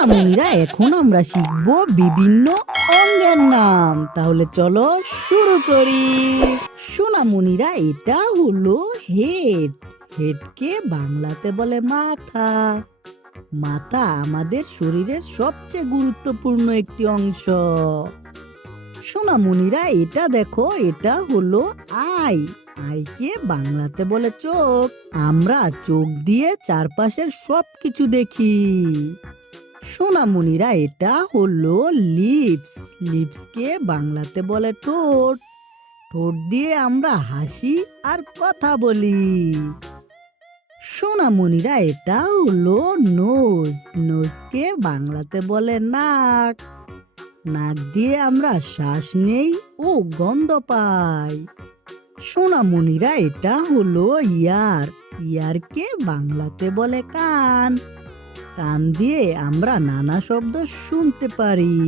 সোনামণিরা এখন আমরা শিখব বিভিন্ন অঙ্গের নাম। তাহলে চলো শুরু করি। সোনামণিরা, এটা হলো হেড। হেডকে বাংলাতে বলে মাথা। মাথা আমাদের শরীরের সবচেয়ে গুরুত্বপূর্ণ একটি অংশ। সোনামণিরা, এটা দেখো, এটা হলো আই। আইকে বাংলাতে বলে চোখ। আমরা চোখ দিয়ে চারপাশের সব কিছু দেখি। সোনামণিরা এটা হলো লিপস। লিপসকে বাংলাতে বলে ঠোঁট। ঠোঁট দিয়ে আমরা হাসি আর কথা বলি। সোনামণিরা এটা হলো নোজ। নোজকে বাংলাতে বলে নাক। নাক দিয়ে আমরা শ্বাস নেই ও গন্ধ পাই। সোনামণিরা এটা হলো ইয়ার। ইয়ারকে বাংলাতে বলে কান। কান দিয়ে আমরা নানা শব্দ শুনতে পারি।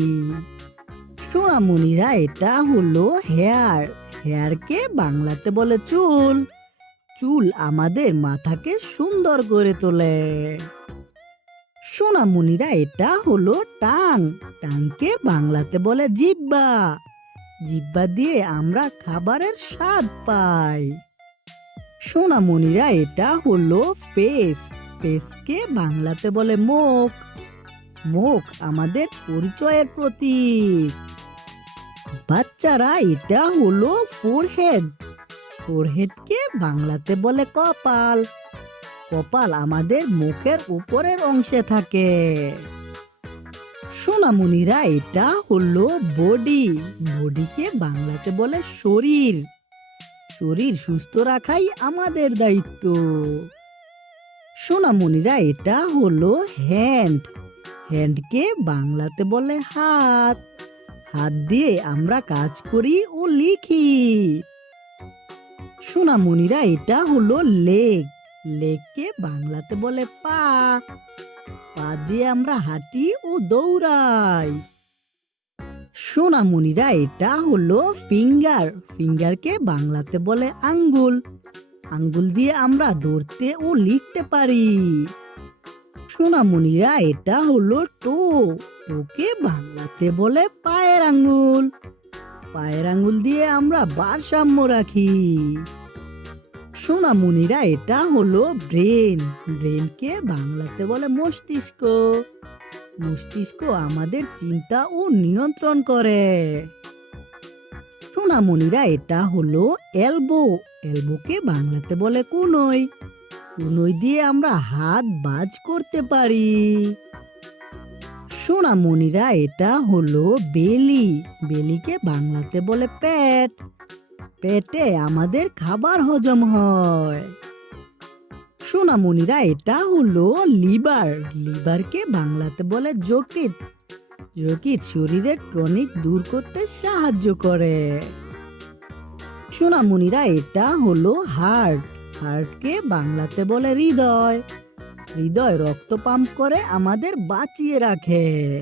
সোনামণিরা এটা হলো হেয়ার। হেয়ারকে বাংলাতে বলে চুল। চুল আমাদের মাথাকে সুন্দর করে তোলে। সোনামণিরা এটা হলো টাং। টাংকে বাংলাতে বলে জিব্বা। জিব্বা দিয়ে আমরা খাবারের স্বাদ পাই। সোনামণিরা এটা হলো ফেস। ফেসকে বাংলাতে বলে মুখ। মুখ আমাদের পরিচয়ের প্রতীক। বাচ্চারা, এটা হলো ফোরহেড ফোরহেডকে বাংলাতে বলে কপাল। কপাল আমাদের মুখের উপরের অংশে থাকে। সোনামণিরা, এটা হলো বডি। বডিকে বাংলাতে বলে শরীর। শরীর সুস্থ রাখাই আমাদের দায়িত্ব। সোনামণিরা এটা হলো হ্যান্ড হ্যান্ডকে বাংলাতে বলে হাত। হাত দিয়ে আমরা কাজ করি ও লিখি। সোনামণিরা এটা হলো লেগ লেগকে বাংলাতে বলে পা। পা দিয়ে আমরা হাঁটি ও দৌড়াই। সোনামণিরা এটা হলো ফিঙ্গার ফিঙ্গারকে বাংলাতে বলে আঙ্গুল। আঙ্গুল দিয়ে আমরা ধরতে ও লিখতে পারি। সোনামণিরা, এটা হলো টো। টোকে বাংলাতে বলে পায়ের আঙ্গুল। পায়ের আঙ্গুল দিয়ে আমরা ভারসাম্য রাখি। সোনামণিরা, এটা হলো ব্রেন। ব্রেনকে বাংলাতে বলে মস্তিষ্ক। মস্তিষ্ক আমাদের চিন্তা ও নিয়ন্ত্রণ করে। সোনামণিরা এটা হলো এলবো। এলবোকে বাংলাতে বলে কুনই কুনই দিয়ে আমরা হাত বাজ করতে পারি। সোনামণিরা এটা হলো বেলি। বেলিকে বাংলাতে বলে পেট পেটে আমাদের খাবার হজম হয়। সোনামণিরা এটা হলো লিভার। লিভারকে বাংলাতে বলে যকৃত যকৃত শরীরের টনিক দূর করতে সাহায্য করে। সোনামণিরা এটা হলো হার্ট। হার্টকে বাংলাতে বলে হৃদয়। হৃদয় রক্ত পাম্প করে আমাদের বাঁচিয়ে রাখে।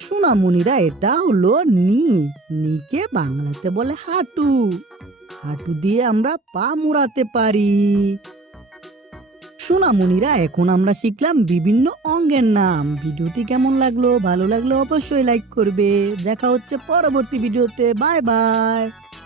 সোনামণিরা এটা হলো নি। নিকে বাংলাতে বলে হাঁটু। হাঁটু দিয়ে আমরা পা মুড়াতে পারি। সোনামণিরা, এখন আমরা শিখলাম বিভিন্ন অঙ্গের নাম। ভিডিওটি কেমন লাগল, ভালো লাগল অবশ্যই লাইক করবে। দেখা হচ্ছে পরবর্তী ভিডিওতে বাই বাই